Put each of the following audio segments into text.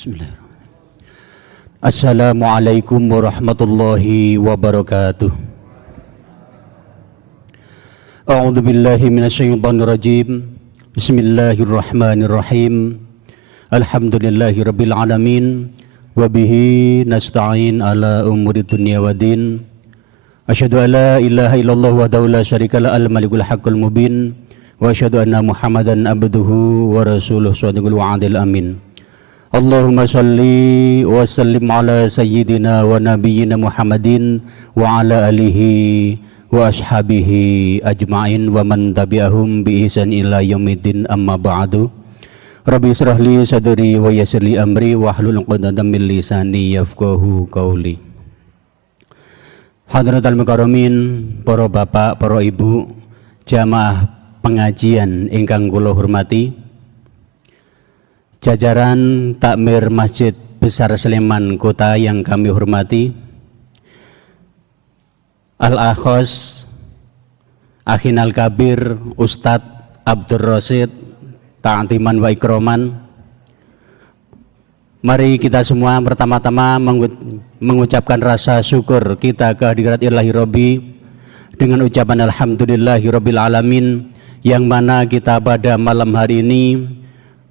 Bismillahirrahmanirrahim. Assalamualaikum warahmatullahi wabarakatuh. A'udzu billahi minasyaitonir rajim. Bismillahirrahmanirrahim. Alhamdulillahirabbil alamin wa bihi nasta'in ala umuri dunya waddin. Asyhadu an la ilaha illallah wahdahu la syarikalah al-malikul haqqul mubin wa asyhadu anna Muhammadan abduhu wa rasuluhu shadiqul wa'adil amin. Allahumma salli wa sallim ala sayyidina wa nabiyyina Muhammadin wa ala alihi wa ashabihi ajma'in wa man tabi'ahum bi ihsan ila yaumiddin amma ba'du. Rabbi israh li sadri wa yassir li amri wa hlul 'uqdatam min lisani yafqahu qawli. Hadratul mukarramin, para bapak, para ibu, jamaah pengajian ingkang kula hormati, jajaran takmir Masjid Besar Sleman Kota yang kami hormati, Al-Akhos Akhinal Kabir Ustadz Abdur Rasid Ta'atiman wa Ikroman. Mari kita semua pertama-tama mengucapkan rasa syukur kita kehadirat Ilahi Rabbi dengan ucapan Alhamdulillahi Rabbil Alamin, yang mana kita pada malam hari ini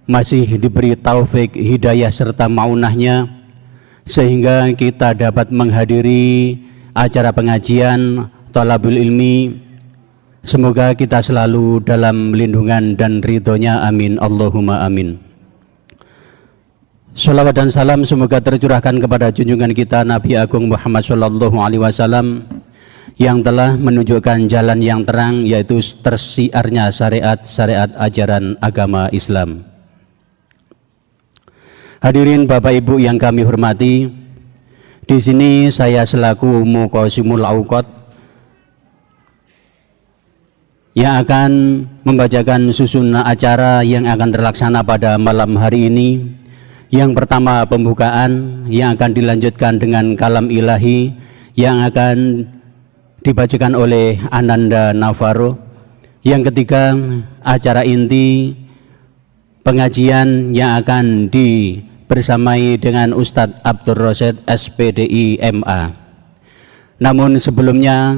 masih diberi taufik, hidayah serta maunahnya sehingga kita dapat menghadiri acara pengajian Thalabul Ilmi. Semoga kita selalu dalam lindungan dan ridhonya, amin Allahumma amin. Salawat dan salam semoga tercurahkan kepada junjungan kita Nabi Agung Muhammad sallallahu alaihi wasallam yang telah menunjukkan jalan yang terang, yaitu tersiarnya syariat ajaran agama Islam. Hadirin Bapak Ibu yang kami hormati, di sini saya selaku Muqasimul Auqat yang akan membacakan susunan acara yang akan terlaksana pada malam hari ini. Yang pertama pembukaan, yang akan dilanjutkan dengan kalam ilahi yang akan dibacakan oleh Ananda Navarro. Yang ketiga acara inti pengajian yang akan bersamai dengan Ustadz Abdur Rasid SPDI MA. Namun sebelumnya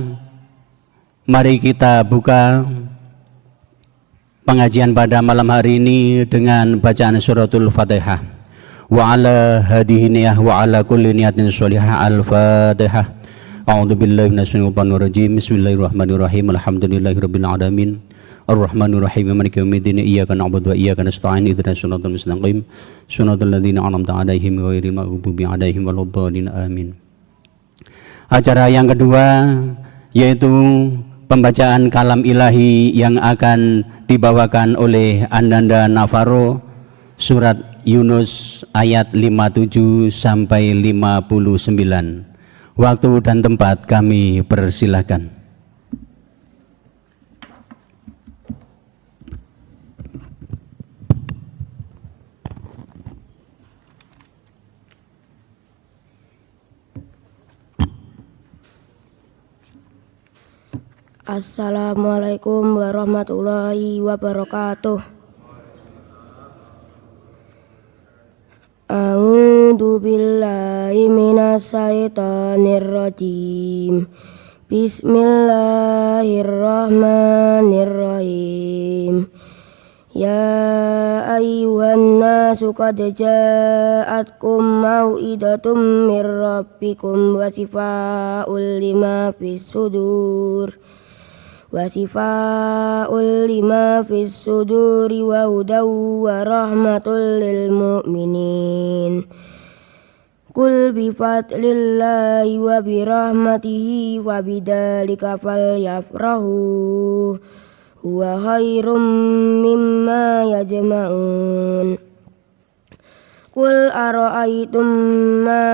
mari kita buka pengajian pada malam hari ini dengan bacaan suratul Fatihah. Wa ala hadihi niyah wa ala kulli niyatin sholihah. Al-Fatihah. A'udzu billahi minasyaitonir rajim. Bismillahirrahmanirrahim. Alhamdulillahirabbil alamin. Ar-Rahmanir Rahim. Maliki yaumiddin. Iyyaka na'budu wa iyyaka nasta'in. Ihdinas siratal mustaqim. Shiratal ladzina an'amta 'alaihim ghairil maghdubi 'alaihim waladdallin. Amin. Acara yang kedua yaitu pembacaan kalam ilahi yang akan dibawakan oleh Ananda Navarro, surat Yunus ayat 57 sampai 59. Waktu dan tempat kami persilahkan. Assalamualaikum warahmatullahi wabarakatuh. A'udzu billahi minasyaitonir rajim. Bismillahirrahmanirrahim. Ya ayyuhan nasu qad ja'atkum mau'idatum mir rabbikum wa shifaa'un lima fis sudur. Wasifa'ul lima fis suduri wa hudaw wa rahmatul lil mu'minin. Qul bi fadlillahi wa bi rahmatihi wa bidzalika falyafrahu huwa khairum mimma yajma'un. Qul ara'aytum ma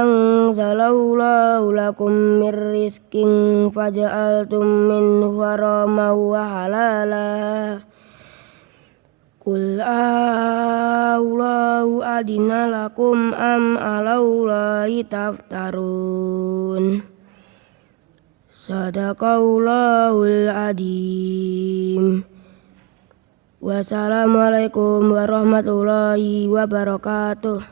anzalallahu lakum mir rizqin faja'altum minhu haraman wa halala. Qul Allahu adina lakum am alallahi taftarun. Sadaqallahul adzim. Wassalamualaikum warahmatullahi wabarakatuh.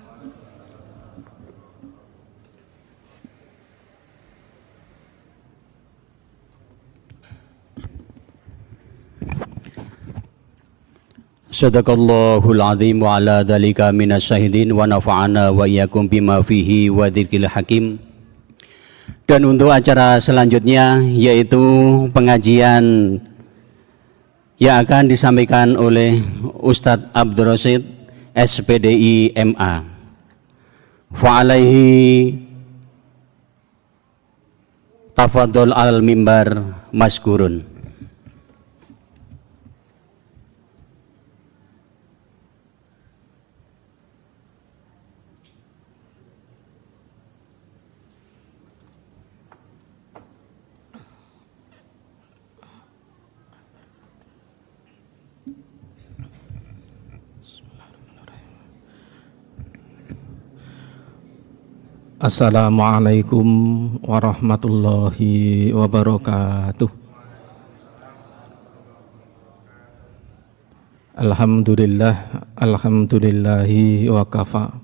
Sadaqallahul azim wa ala dzalika minas syahidin wa nafa'ana wa iyyakum bima fihi wa dzikril hakim. Dan untuk acara selanjutnya yaitu pengajian yang akan disampaikan oleh Ustadz Abdul Rasid SPDI MA. Fa'alaihi tafadhol al mimbar maskurun. Assalamualaikum warahmatullahi wabarakatuh. Alhamdulillahi wa kafa.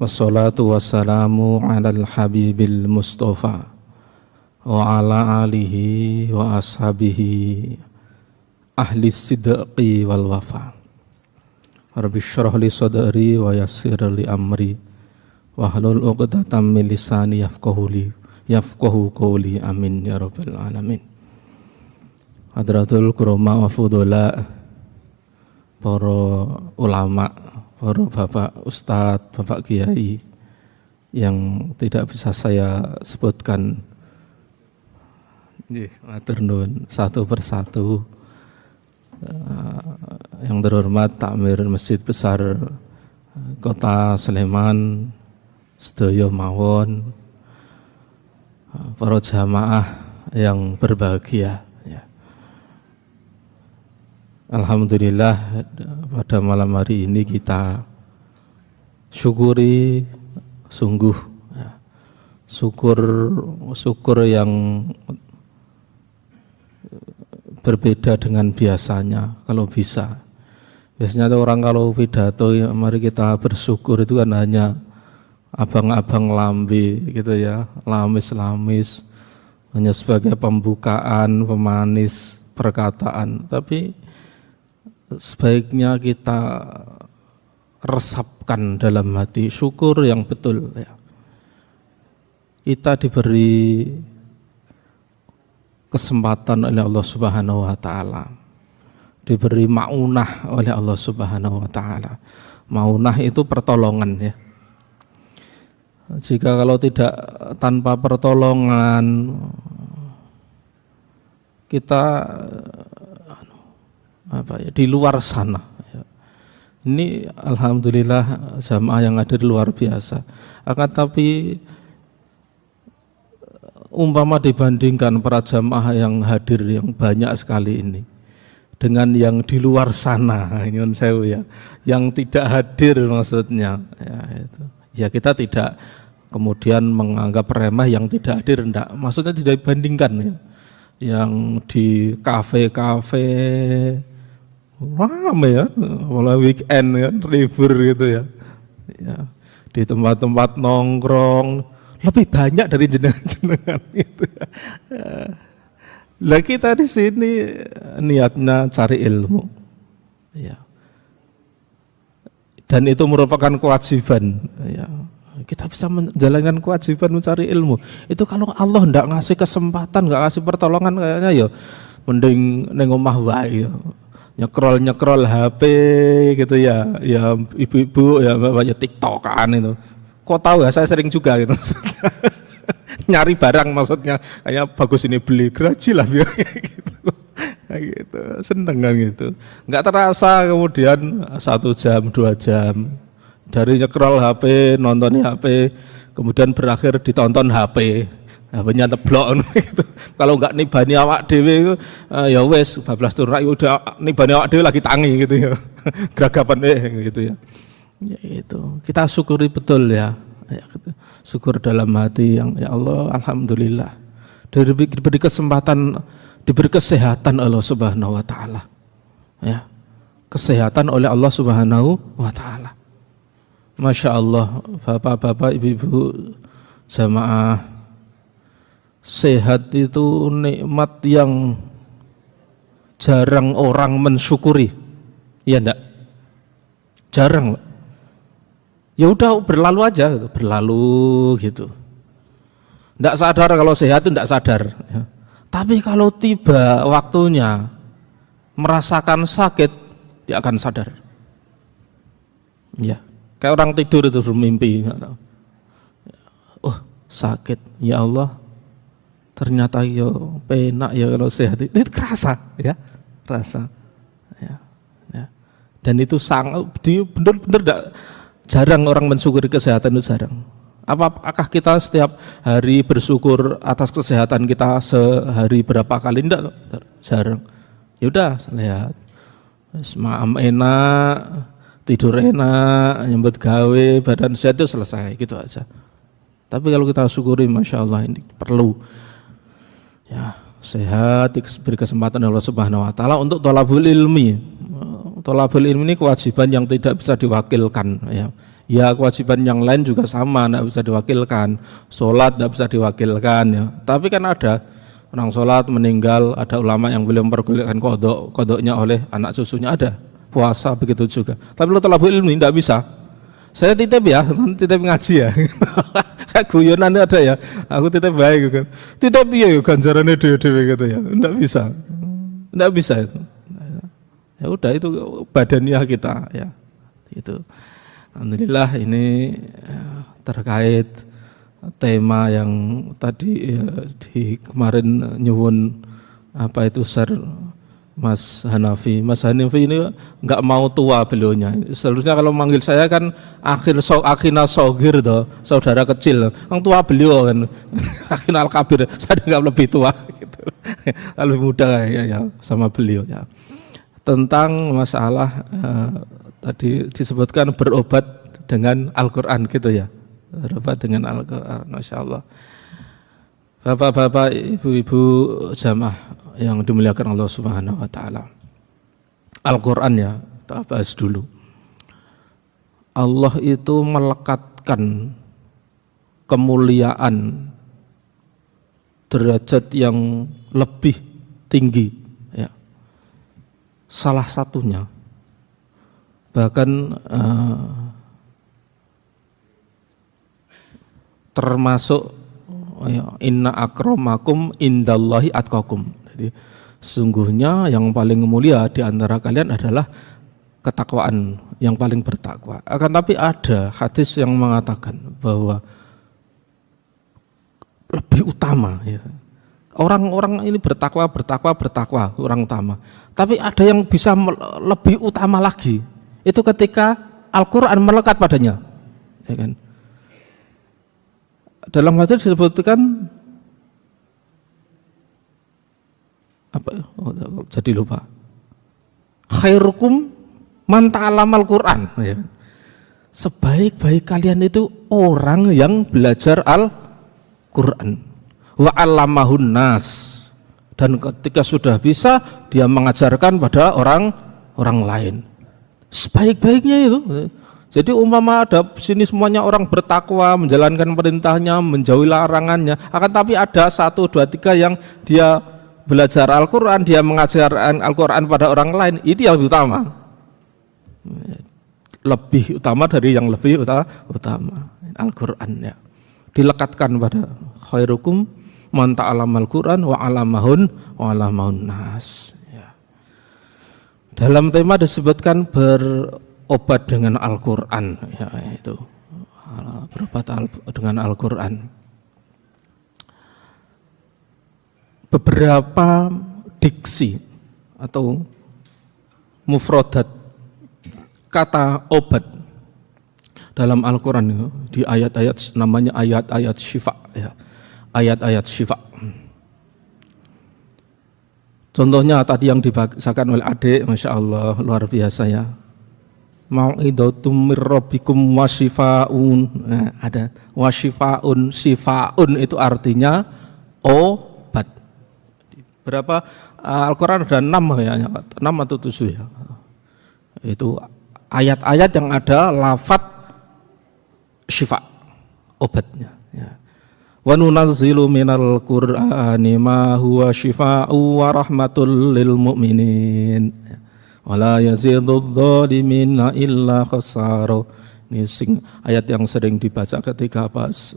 Wassalatu wassalamu alal habibil mustafa wa ala alihi wa ashabihi ahli sidqi wal wafa. Rabbi syrah li sadri wa yassir li amri wahlul 'uqdatam min lisani yafqahu qawli amin ya rabbal alamin. Hadratul kurama wa fudula, para ulama, para bapak ustadz, bapak kiai yang tidak bisa saya sebutkan matur nuwun satu persatu. Yang terhormat Takmir Masjid Besar Kota Sleman, sedaya mawon, para jamaah yang berbahagia. Alhamdulillah pada malam hari ini kita syukuri sungguh, syukur yang berbeda dengan biasanya. Kalau bisa, biasanya orang kalau pidato mari kita bersyukur itu kan hanya abang-abang lambe gitu ya, lamis-lamis, hanya sebagai pembukaan, pemanis perkataan. Tapi sebaiknya kita resapkan dalam hati syukur yang betul ya. Kita diberi kesempatan oleh Allah Subhanahu wa taala, diberi maunah oleh Allah Subhanahu wa taala. Maunah itu pertolongan ya. Jika kalau tidak tanpa pertolongan kita di luar sana. Ini alhamdulillah jamaah yang hadir luar biasa. Akan tapi umpama dibandingkan para jamaah yang hadir yang banyak sekali ini dengan yang di luar sana, nyuwun sewu ya, yang tidak hadir maksudnya ya itu. Ya kita tidak kemudian menganggap remeh yang tidak hadir, enggak. Maksudnya tidak dibandingkan ya. Yang di kafe-kafe ramai ya, mulai weekend kan, libur gitu ya. Ya. Di tempat-tempat nongkrong lebih banyak dari jenengan-jenengan gitu ya. Lah kita di sini niatnya cari ilmu. Ya. Dan itu merupakan kewajiban ya. Kita bisa menjalankan kewajiban mencari ilmu. Itu kalau Allah enggak ngasih kesempatan, enggak ngasih pertolongan kayaknya ya mending ning omah wae ya. Nyekrol HP gitu ya. Ya ibu-ibu ya banyak TikTokan itu. Kok tahu ya, saya sering juga gitu. Nyari barang maksudnya kayak bagus ini beli graji lah biar gitu. Nah, gitu. Seneng kan gitu. Enggak terasa kemudian 1 jam, 2 jam dari nyekrol HP, nonton HP, kemudian berakhir ditonton HP. HP-nya teblok gitu. Kalau enggak nibani awak dhewe ya wis bablas turak udah nibani awak dhewe lagi tangi gitu ya. Geragapan gitu ya. Ya itu. Kita syukuri betul ya. Gitu. Syukur dalam hati yang ya Allah alhamdulillah. Diberi kesempatan, diberi kesehatan Allah Subhanahu wa taala. Ya. Kesehatan oleh Allah Subhanahu wa taala. Masya Allah, bapak-bapak, ibu-ibu, jamaah, sehat itu nikmat yang jarang orang mensyukuri. Iya enggak? Jarang, Pak. Ya udah berlalu aja gitu, berlalu gitu. Enggak sadar kalau sehat itu enggak sadar ya. Tapi kalau tiba waktunya merasakan sakit, dia akan sadar. Ya, kayak orang tidur itu bermimpi. Oh, sakit. Ya Allah, ternyata yo penak ya kalau sehat. Itu kerasa ya, rasa. Ya, ya. Dan itu sangat benar-benar jarang orang mensyukuri kesehatan itu jarang. Apakah kita setiap hari bersyukur atas kesehatan kita sehari berapa kali? Enggak, jarang. Ya udah, lihat. Maam enak, tidur enak, nyambut gawe, badan sehat itu selesai, gitu aja. Tapi kalau kita syukuri, Masya Allah, ini perlu ya sehat, diberi kesempatan Allah Subhanahu Wa Taala untuk thalabul ilmi. Thalabul ilmi ini kewajiban yang tidak bisa diwakilkan. Ya kewajiban yang lain juga sama, tidak bisa diwakilkan. Sholat tidak bisa diwakilkan. Ya. Tapi kan ada orang sholat meninggal, ada ulama yang belum memperbolehkan kodoknya oleh anak cucunya, ada. Puasa begitu juga. Tapi kalau thalabul ilmi tidak bisa. Saya titip ya, titip ngaji ya. Kayak guyonan ada ya. Aku titip baik gitu. Titip iya ganjarannya dewe-dewe gitu ya. Tidak bisa. Tidak bisa itu. Ya udah itu badaniah kita ya. Itu. Alhamdulillah ini terkait tema yang tadi ya, di kemarin nyuwun apa itu Sir Mas Hanafi. Mas Hanafi ini nggak mau tua beliaunya. Seharusnya kalau manggil saya kan akhina sogir toh, saudara kecil. Yang tua beliau kan akhina al-kabir. Saya nggak lebih tua gitu. Lebih muda ya sama beliau ya. Tentang masalah tadi disebutkan berobat dengan Al-Quran gitu ya. Berobat dengan Al-Quran, Masya Allah. Bapak-bapak, ibu-ibu jamaah yang dimuliakan Allah Subhanahu Wa Taala. Al-Quran ya, kita bahas dulu. Allah itu melekatkan kemuliaan derajat yang lebih tinggi ya. Salah satunya bahkan termasuk inna akramakum indallahi atqakum. Jadi sungguhnya yang paling mulia di antara kalian adalah ketakwaan, yang paling bertakwa. Akan tapi ada hadis yang mengatakan bahwa lebih utama ya. Orang-orang ini bertakwa, orang utama. Tapi ada yang bisa lebih utama lagi. Itu ketika Al-Quran melekat padanya, ya kan? Dalam hadis disebutkan apa? Oh, jadi lupa. Khairukum man ta'allamal Quran. Ya. Sebaik-baik kalian itu orang yang belajar Al-Quran. Wa 'allamahun nas. Dan ketika sudah bisa, dia mengajarkan pada orang lain. Sebaik-baiknya itu. Jadi umpama ada sini semuanya orang bertakwa, menjalankan perintahnya, menjauhi larangannya. Akan tapi ada 1, 2, 3 yang dia belajar Al-Quran, dia mengajarkan Al-Quran pada orang lain. Itu yang lebih utama. Lebih utama dari yang lebih utama. Al-Quran ya. Dilekatkan pada khairukum man ta'allamal Quran wa 'allamahun nas. Dalam tema disebutkan berobat dengan Al-Quran, ya, itu berobat dengan Al-Quran. Beberapa diksi atau mufrodat kata obat dalam Al-Quran di ayat-ayat namanya ayat-ayat syifa, ya, ayat-ayat syifa. Contohnya tadi yang dibacakan oleh adik, Masya Allah, luar biasa ya. Mau'idatum mir rabbikum wasyifaun. Nah, ada wasyifaun, sifaun itu artinya obat. Berapa? Al-Quran ada 6 ya, 6 atau 7 ya. Itu ayat-ayat yang ada lafadz syifa, obatnya. Ya. Wa nunazzilu minal Qur'ani ma huwa syifaa'u wa rahmatul lil mu'minin wala yazidudz zalimina illa khasara. Ini ayat yang sering dibaca ketika pas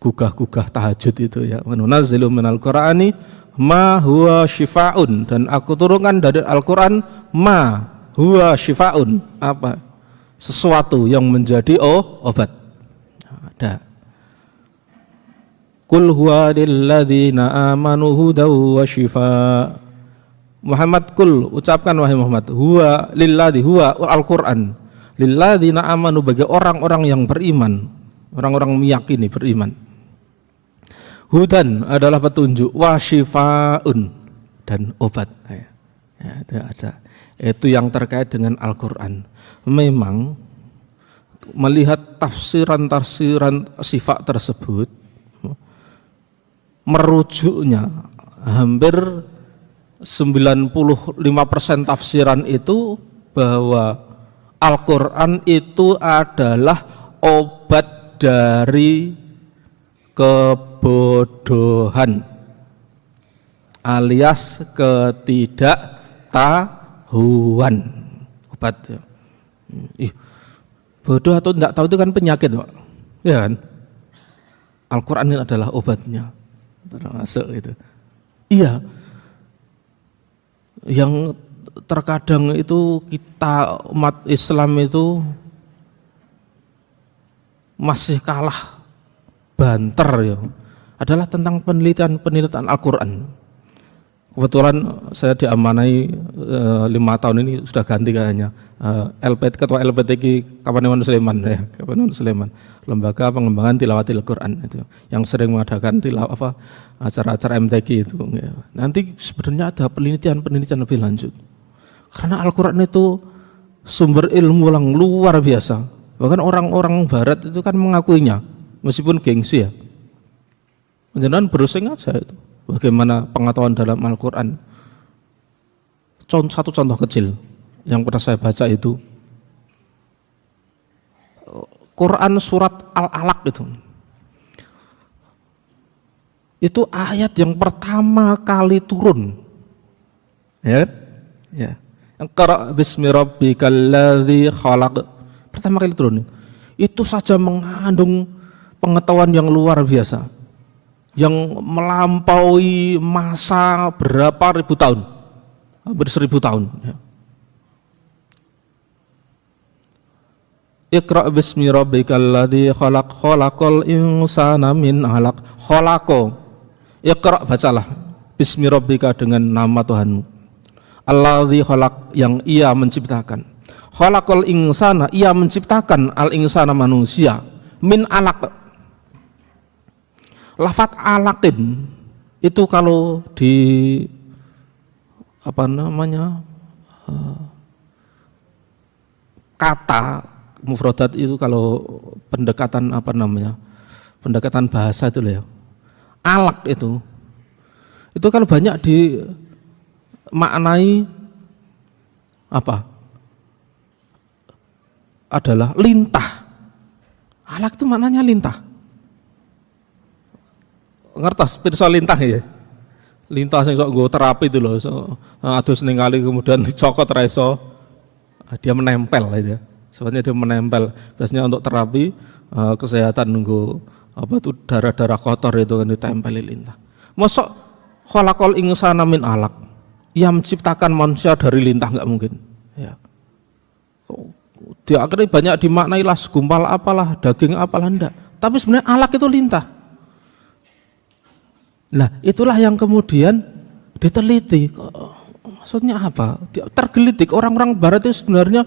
gugah-gugah tahajud itu ya. Wa nunazzilu minal Qur'ani ma huwa syifaun, dan aku turunkan dari Al-Qur'an ma huwa syifaun, apa? Sesuatu yang menjadi obat. Ada. Qul huwa lilladzina amanu hudaw wa shifaa. Muhammad, kul, ucapkan wahai Muhammad, huwa lilladzi, huwa Al-Qur'an, lilladzina amanu, bagi orang-orang yang beriman, orang-orang meyakini beriman. Hudan adalah petunjuk, wa shifaun, dan obat. Ya, itu ada. Itu yang terkait dengan Al-Qur'an. Memang melihat tafsiran sifat tersebut, merujuknya hampir 95% tafsiran itu bahwa Al-Qur'an itu adalah obat dari kebodohan alias ketidaktahuan. Obat ya. Bodoh atau tidak tahu itu kan penyakit, Pak. Ya kan? Al-Qur'an ini adalah obatnya. Termasuk itu. Iya. Yang terkadang itu kita umat Islam itu masih kalah banter ya. Adalah tentang penelitian Al-Qur'an. Kebetulan saya diamanai 5 tahun ini sudah ganti kayaknya. Ketua LPTQ Kapanewan Sleman ya, Kapanewan Sleman, Lembaga Pengembangan Tilawatil Quran itu, yang sering mengadakan acara-acara MTQ itu. Ya. Nanti sebenarnya ada penelitian lebih lanjut. Karena Al-Quran itu sumber ilmu yang luar biasa. Bahkan orang-orang Barat itu kan mengakuinya, meskipun gengsi ya. Jangan browsing aja itu. Bagaimana pengetahuan dalam Al-Quran. Satu contoh kecil yang pernah saya baca itu Quran surat Al-Alaq itu ayat yang pertama kali turun ya, ya. Iqra bismi rabbikal ladzi khalaq, pertama kali turun itu saja mengandung pengetahuan yang luar biasa yang melampaui masa berapa ribu tahun, hampir 1000 tahun ya. Iqra bismi rabbikal ladzi khalaq, khalaqal insana min 'alaq. Khalaqa, Iqra, bacalah, bismi rabbika, dengan nama Tuhanmu, alladzi khalaq, yang ia menciptakan, khalaqal insana, ia menciptakan al insana, manusia, min 'alaq. Lafaz alaqin itu kalau di kata mufradat itu, kalau pendekatan pendekatan bahasa itu loh ya. Alaq itu kalau banyak dimaknai adalah lintah. Alaq itu maknanya lintah. Ngertos pirsa lintah ya. Lintah sing sok nggo terapi itu loh. Adus ning kali kemudian dicokot ra iso, dia menempel gitu ya. Sebenarnya dia menempel, biasanya untuk terapi kesehatan, nunggu darah-darah kotor itu kan ditempeli lintah. Mosok khalaqal insana min 'alaq, ia menciptakan manusia dari lintah, enggak mungkin ya. Dia akhirnya banyak dimaknai lah segumpal apalah, daging apalah, enggak. Tapi sebenarnya alaq itu lintah. Nah, itulah yang kemudian diteliti. Maksudnya apa? Tergelitik orang-orang Barat itu sebenarnya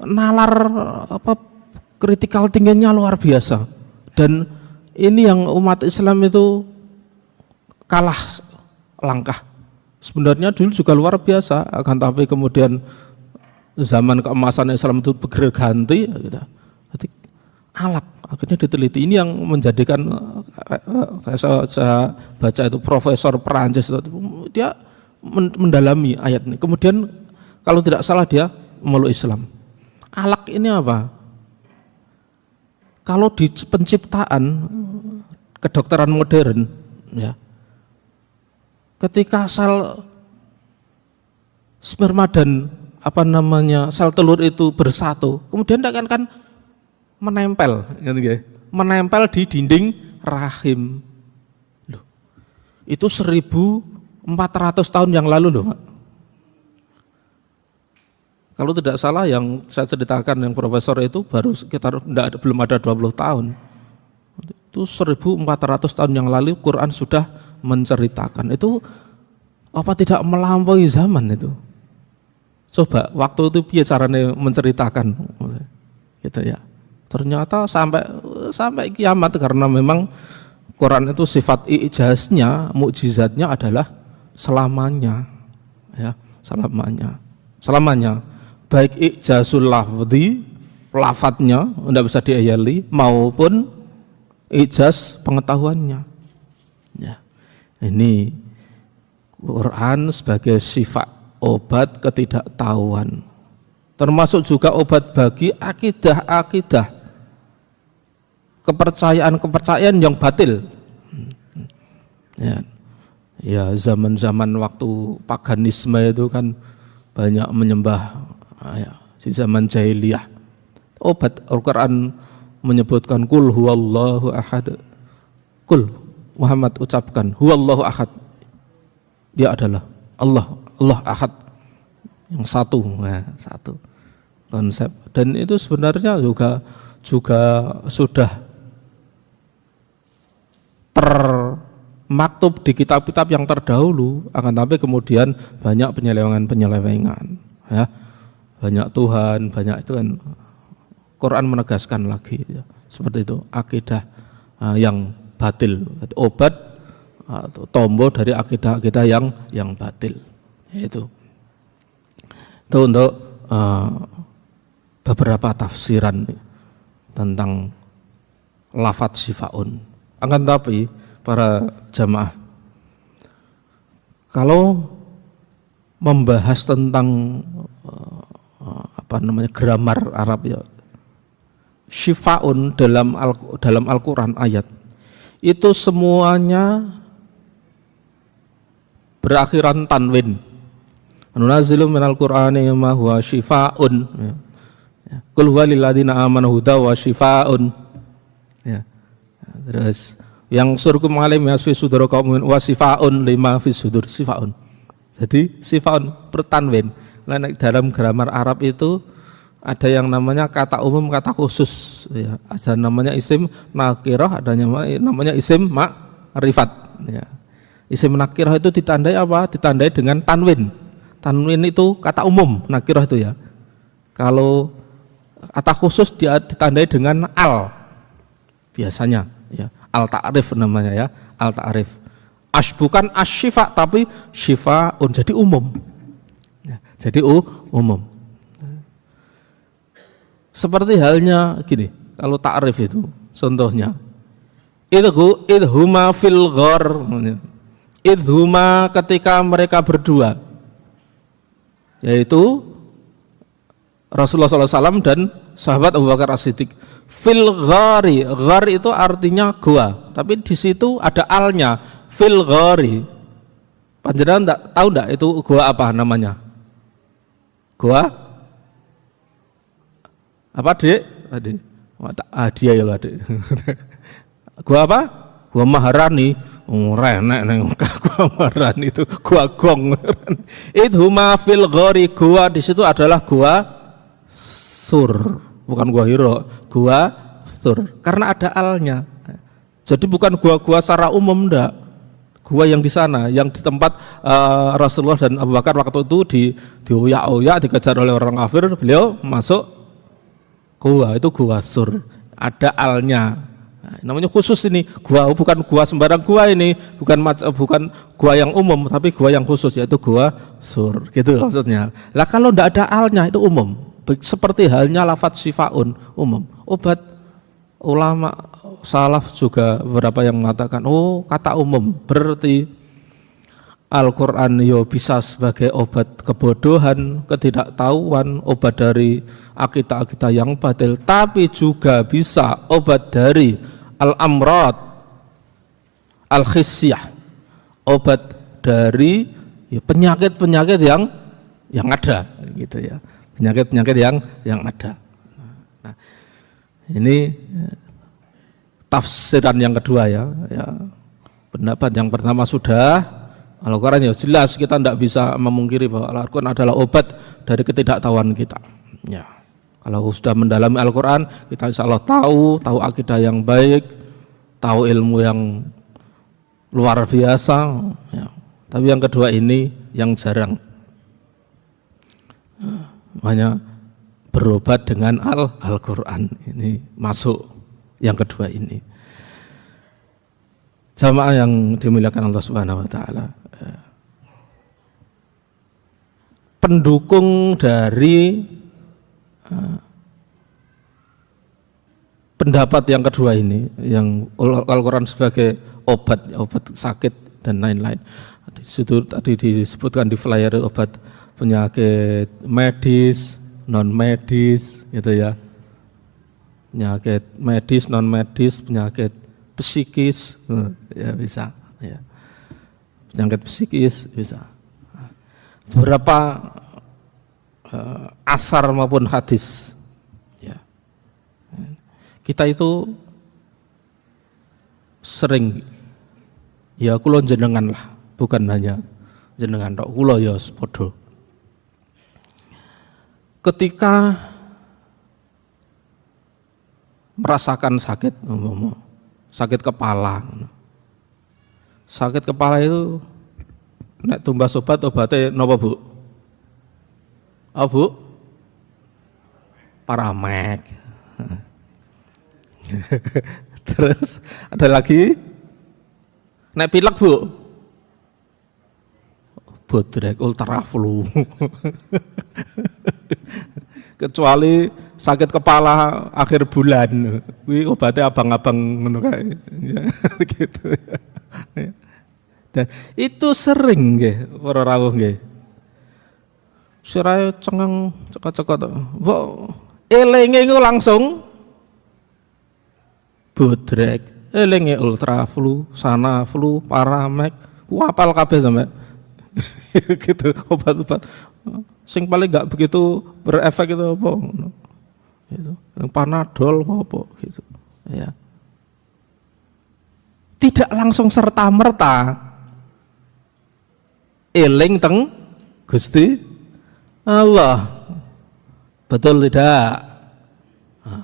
nalar critical thinking-nya luar biasa, dan ini yang umat Islam itu kalah langkah. Sebenarnya dulu juga luar biasa, akan tapi kemudian zaman keemasan Islam itu berganti gitu. Jadi alaq akhirnya diteliti. Ini yang menjadikan saya baca itu profesor Perancis itu, dia mendalami ayat ini, kemudian kalau tidak salah dia memeluk Islam. Alaq ini apa? Kalau di penciptaan kedokteran modern ya, ketika sel sperma dan sel telur itu bersatu, kemudian dia akan menempel, menempel di dinding rahim. Loh, itu 1400 tahun yang lalu loh, Pak. Kalau tidak salah yang saya ceritakan yang profesor itu baru sekitar belum ada 20 tahun. Itu 1400 tahun yang lalu Quran sudah menceritakan. Itu apa tidak melampaui zaman itu? Coba waktu itu piye caranya menceritakan gitu ya. Ternyata sampai kiamat, karena memang Quran itu sifat ijaznya, mukjizatnya adalah selamanya. Ya, selamanya. Baik ijazul lafzi, lafadznya tidak bisa diayali, maupun ijaz pengetahuannya. Ya. Ini Quran sebagai sifat obat ketidaktahuan, termasuk juga obat bagi akidah-akidah, kepercayaan yang batil. Ya, zaman-zaman waktu paganisme itu kan banyak menyembah di zaman jahiliyah. Obat Al-Quran menyebutkan kul huwallahu ahad. Kul Muhammad ucapkan huwallahu ahad. Dia adalah Allah ahad, yang satu. Nah, satu konsep. Dan itu sebenarnya juga sudah termaktub di kitab-kitab yang terdahulu, akan tapi kemudian banyak penyelewengan ya. Banyak Tuhan, banyak itu kan Quran menegaskan lagi ya. Seperti itu akidah yang batil, obat atau tombol dari akidah-akidah yang batil. Itu untuk beberapa tafsiran tentang lafadz syifaun. Akan tapi para jamaah, kalau membahas tentang grammar Arab ya, syifaun dalam Al-Quran ayat itu semuanya berakhiran tanwin. Nunazzilu minal Qur'ani ma huwa syifaun. Qul huwa lil ladzina amanu huda wa syifaun. Ya. Terus yang surkum alim yasfi sudur qaumin wa syifaun lima fis sudur, syifaun. Jadi syifaun bertanwin. Nah, dalam grammar Arab itu ada yang namanya kata umum, kata khusus ya. Ada namanya isim nakirah, ada namanya isim ma'rifat ya. Isim nakirah itu ditandai apa? Ditandai dengan tanwin. Tanwin itu kata umum, nakirah itu ya. Kalau kata khusus dia ditandai dengan al. Biasanya ya, al ta'rif namanya ya, al ta'rif. Bukan asyifa tapi syifaun, jadi umum. Ya, jadi umum. Seperti halnya gini, kalau ta'rif itu contohnya idhuma fil ghar. Idhuma ketika mereka berdua, yaitu Rasulullah SAW dan sahabat Abu Bakar As-Siddiq. Fil ghari, ghar itu artinya gua, tapi di situ ada alnya. Fil ghari, panjenengan tahu enggak itu gua apa namanya? Gua apa, Dek? Adik. Dia ya, Adik. Gua apa? Gua Maharani. Renek neng gua Maharani itu gua gong. Idhuma fil ghari, gua di situ adalah gua sur, bukan gua hiro, gua sur. Karena ada alnya. Jadi bukan gua secara umum enggak. Gua yang di sana, yang di tempat Rasulullah dan Abu Bakar waktu itu dioyak-oyak, dikejar oleh orang kafir, beliau masuk gua, itu gua sur, ada alnya. Nah, namanya khusus ini gua, bukan gua sembarang gua ini, bukan gua yang umum, tapi gua yang khusus, yaitu gua sur, gitu maksudnya. Lah kalau ndak ada alnya itu umum, seperti halnya lafadz syifaun, umum. Obat, ulama salaf juga beberapa yang mengatakan, oh kata umum berarti Al-Quran yo bisa sebagai obat kebodohan, ketidaktahuan, obat dari akidah-akidah yang batil, tapi juga bisa obat dari al-amrad, al-khisyah, obat dari penyakit-penyakit yang ada gitu ya. Penyakit-penyakit yang ada. Nah, ini tafsiran yang kedua ya. Pendapat yang pertama sudah Al-Quran ya jelas kita tidak bisa memungkiri bahwa Al-Quran adalah obat dari ketidaktahuan kita. Ya. Kalau sudah mendalami Al-Quran, kita insya Allah tahu akidah yang baik, tahu ilmu yang luar biasa. Ya. Tapi yang kedua ini yang jarang. Makanya berobat dengan Al-Quran ini masuk yang kedua ini. Jamaah yang dimuliakan Allah Subhanahu wa taala. Pendukung dari pendapat yang kedua ini, yang Al-Quran sebagai obat sakit dan lain-lain. Di situ tadi disebutkan di flyer obat penyakit medis, non medis, gitu ya. Penyakit medis, non medis, penyakit psikis, ya bisa. Ya. Penyakit psikis bisa. Beberapa asar maupun hadis. Ya. Kita itu sering, ya kulo jenengan lah, bukan hanya jenengan tok, kulo ya padha. Ketika merasakan sakit, sakit kepala itu nek tumbas obatnya napa Bu? Oh Bu? Paramek. Terus ada lagi? Nek pilek Bu? Bodrek ultra flu. Kecuali sakit kepala akhir bulan, kuwi obatnya abang-abang ngono kae. Ya, gitu ya. Dan itu sering nggih para rawuh nggih. Sirahe cengeng cekot-cekot. Mbok elinge iku langsung bodrek, elinge ultra flu, sana flu, paramek, apal kabeh sampe. Gitu obat-obat. Sing paling enggak begitu berefek itu apa? Gitu. Panadol apa gitu. Ya. Tidak langsung serta-merta eling teng Gusti Allah. Betul tidak?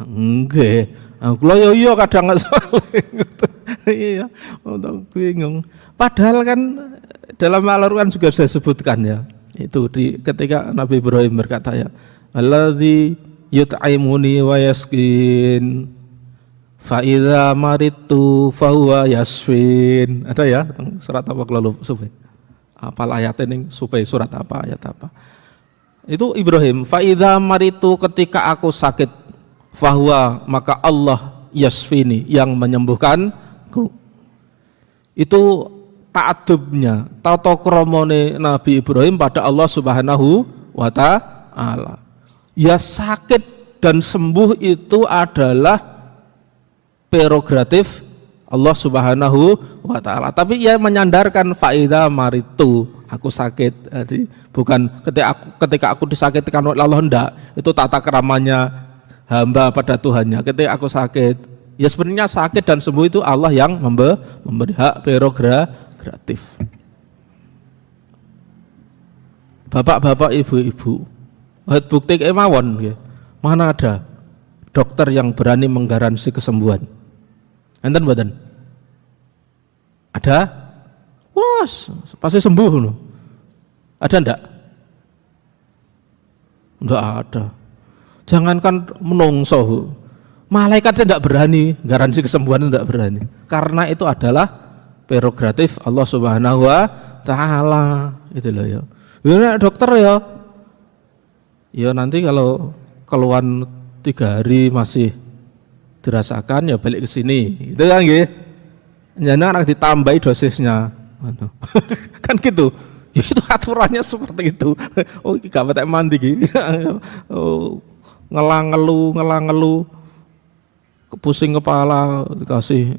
Nggih. Kula yo iya kadang saling. Iya, untuk bingung. Padahal kan dalam Al-Quran juga sudah sebutkan ya. Itu ketika Nabi Ibrahim berkata ya, alladzi yut'imuni wa yaskin fa idza maritu fa huwa yasfin. Ada ya surat apa kalau supaya apal ayatnya ning supaya surat apa ayat apa. Itu Ibrahim, fa idza maritu ketika aku sakit fa huwa maka Allah yasfini yang menyembuhkanku. Itu ta'adubnya, tata kramane Nabi Ibrahim pada Allah Subhanahu wa taala. Ya sakit dan sembuh itu adalah prerogatif Allah Subhanahu wa taala. Tapi ia menyandarkan faida maritu, aku sakit. Jadi bukan ketika aku disakitkan oleh Allah, enggak. Itu tata keramanya hamba pada Tuhannya. Ketika aku sakit, ya sebenarnya sakit dan sembuh itu Allah yang memberi hak prerogatif. Bapak-bapak, ibu-ibu, bukti kemawon, mana ada dokter yang berani menggaransi kesembuhan? Enten mboten? Ada? Wah, pasti sembuh loh. Ada ndak? Ndak ada. Jangankan menungso, malaikat tidak berani garansi kesembuhan, tidak berani. Karena itu adalah prerogatif Allah Subhanahu wa taala. Itu loh ya. Ya dokter ya. Ya nanti kalau keluhan 3 hari masih dirasakan ya balik ke sini. Itu kan nggih. Jangan anak ditambahi dosisnya. Kan gitu. Ya, itu aturannya seperti itu. Oh, iki gak patek mandi iki. Oh, ngelang-ngelu, pusing kepala dikasih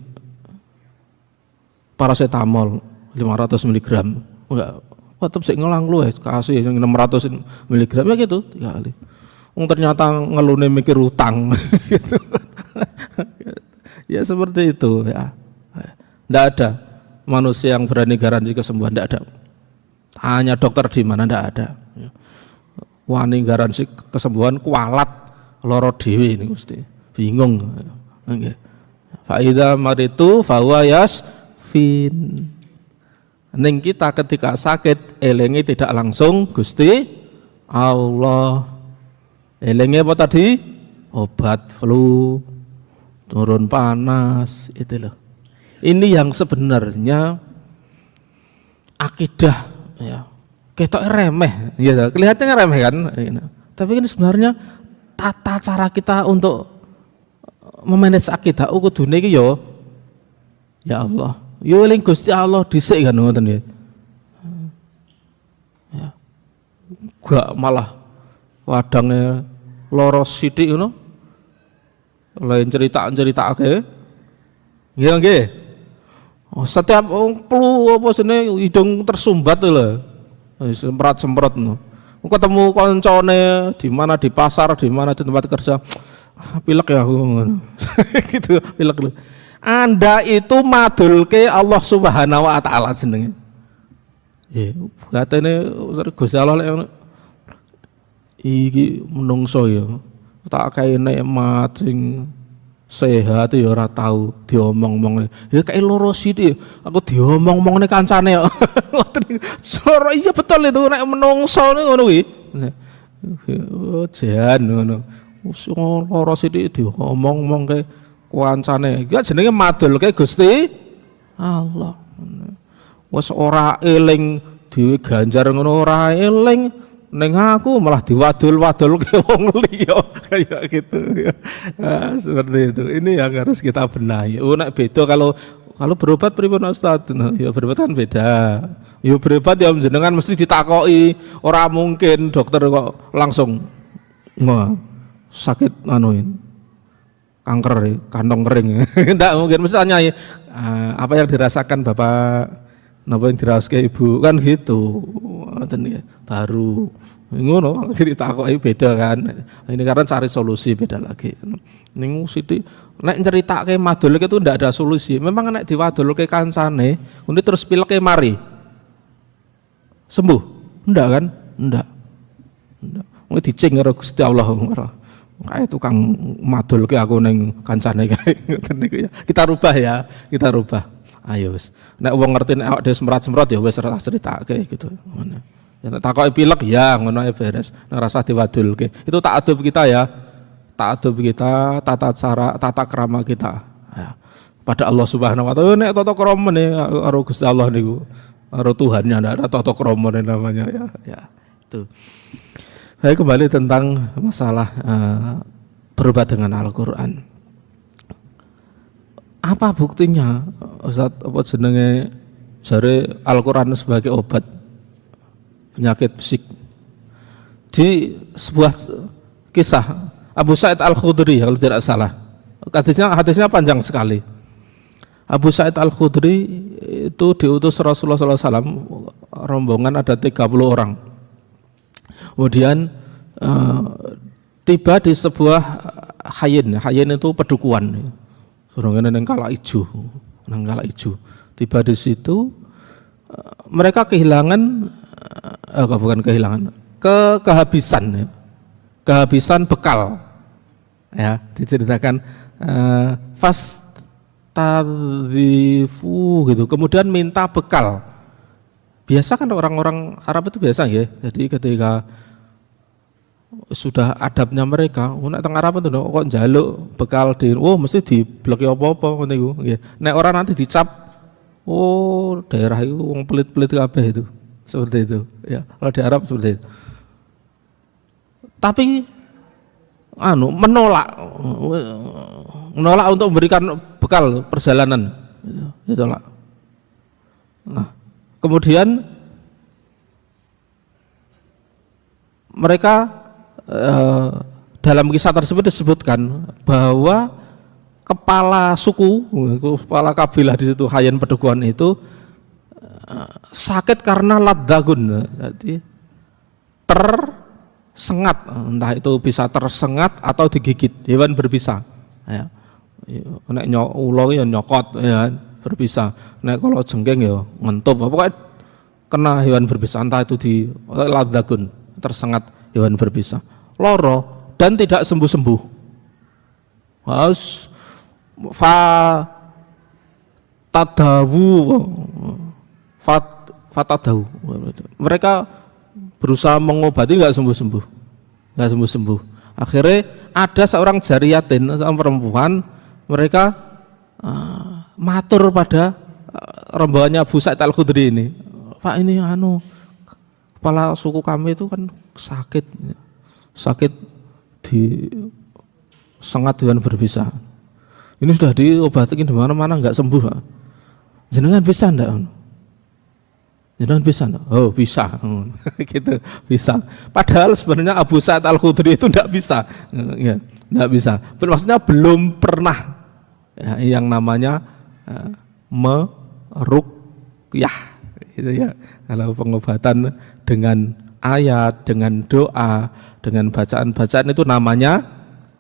paracetamol 500 mg. Enggak tetep sik ngelang lu kasih yang 600 mg ya gitu 3 kali. Ternyata ngelune mikir utang gitu. Ya seperti itu ya. Tidak ada manusia yang berani garansi kesembuhan, tidak ada. Hanya dokter di mana, tidak ada. Wani garansi kesembuhan kualat loro dewi ini mesti bingung. Fa idza maritu fa huwa yasfin. Ning kita ketika sakit elingi tidak langsung Gusti Allah. Elingi apa tadi? Obat flu, turun panas, itu loh. Ini yang sebenarnya akidah ya. Ketok remeh, ya, kelihatannya remeh kan. Tapi ini sebenarnya tata cara kita untuk memanage akidah kudune iki yo ya Allah. Yo eling Gusti Allah dhisik kan ngoten ya. Ya. Gak malah wadange loro sithik ngono. Lain cerita-ceritake. Nggih nggih. Oh, setiap flu apa sene hidung tersumbat lho. Semprot-semprot no. Ketemu koncone di mana di pasar, di mana di tempat kerja. Pilek ya aku ngono. Gitu, pilek lho. Anda itu madulke Allah Subhanahu wa taala jenenge. Katene Gusti Allah iki menungso ya. Tak kae nikmat sing sehat ya ora tau diomong-omong. Ya kayak loro sithik aku diomong-omongne kancane kok. Ngoten iya betul itu nek menungso ngono kuwi. Oh jan ngono. Wis loro sithik diomong-omongke kancane. Ya jenenge madulke Gusti Allah. Wis ora eling dhewe ganjar ngono ora eling. Neng aku malah diwadul-wadul ke wong liya kayak gitu ya. Nah, seperti itu. Ini yang harus kita benahi. Oh nek beda kalau berobat pripun Ustaz? Nah, ya berobat kan beda. Ya berobat ya jenengan mesti ditakoki. Ora mungkin dokter kok langsung sakit kanker kantong kering. Enggak mungkin mesti tanyai apa yang dirasakan Bapak, apa yang dirasakan Ibu kan gitu. Baru ngono ditakoki beda kan. Ini karena cari solusi beda lagi. Ning sithik nek nceritake madulke itu ndak ada solusi. Memang nek diwadulke kancane, ini terus pileke mari. Sembuh? Ndak kan? Ndak. Wong dicing karo Gusti Allah ora. Kae tukang madulke aku ning kancane kae ngoten niku ya. Kita rubah ya, kita rubah. Ayo wis. Nek wong ngerti nek awake dhewe semprot-semprot ya wis ora critake gitu. Ngono. Ya nek takoki pilek ya ngono ae beres. Nek rasa diwadulke. Itu ta'adub kita ya. Ta'adub kita, tata krama kita. Ya. Pada Allah Subhanahu wa taala nek tata krama ne karo Gusti Allah niku. Karo Tuhannya ndak ada tata krama namanya ya. Ya. Itu. Saya kembali tentang masalah berobat dengan Al-Qur'an. Apa buktinya Ustaz apa jenenge jare Al-Qur'an sebagai obat penyakit fisik? Di sebuah kisah Abu Sa'id Al-Khudri kalau tidak salah. Hadisnya panjang sekali. Abu Sa'id Al-Khudri itu diutus Rasulullah SAW, rombongan ada 30 orang. Kemudian tiba di sebuah hayin itu pedukuhan. Surungane nang Kala Ijo, Tiba di situ mereka kehilangan kehabisan bekal. Ya, diceritakan fastadhifu gitu. Kemudian minta bekal. Biasa kan orang-orang Arab itu biasa ya. Jadi ketika sudah adabnya mereka, nek teng Arab itu kok njaluk bekal mesti dibloki apa-apa ngono iku nggih. Nek ora nanti dicap daerah itu wong pelit-pelit kabeh itu. Seperti itu ya. Kalau di Arab seperti itu. Tapi menolak untuk memberikan bekal perjalanan. Ditolak. Nah, kemudian mereka dalam kisah tersebut disebutkan bahwa kepala suku, kepala kabilah di situ Hayan Pedukuhan itu sakit karena ladzagun, jadi tersengat, entah itu bisa tersengat atau digigit hewan berbisa. Ya. Nek ulo ya nyokot ya berbisa. Nek kalau jengking ya ngentup. Pokoknya kena hewan berbisa, entah itu di ladzagun, tersengat hewan berbisa. Loro dan tidak sembuh-sembuh. Harus fatadawu. Mereka berusaha mengobati nggak sembuh-sembuh. Akhirnya ada seorang jariyatin, seorang perempuan, mereka matur pada rombongannya Abu Sa'id Al-Khudri ini. Pak, ini kepala suku kami itu kan sakit di sengat hewan berbisa. Ini sudah diobatin di mana-mana nggak sembuh. Pak. Jenengan bisa enggak? Jenengan bisa enggak? Oh bisa, gitu bisa. Padahal sebenarnya Abu Sa'id Al-Khudri itu enggak bisa, ya, enggak bisa. Maksudnya belum pernah ya, yang namanya meruqyah, gitu ya. Kalau pengobatan dengan ayat, dengan doa, dengan bacaan-bacaan itu namanya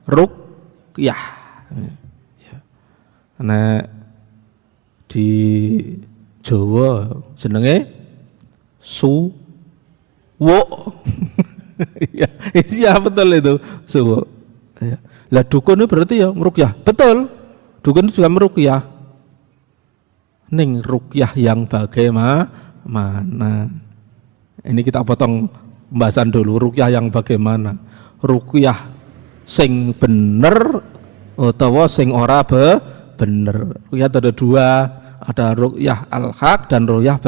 ruqyah. Nah di Jawa jenenge suwo. Ya betul itu suwo. Ya. Lah dukun itu berarti ya meruqyah. Betul. Dukun itu juga meruqyah. Ning ruqyah yang bagaimana? Ini kita potong pembahasan dulu. Ruqyah yang bagaimana? Ruqyah sing bener utawa sing ora bener. Ruqyah ada dua, ada ruqyah al-haq dan ruqyah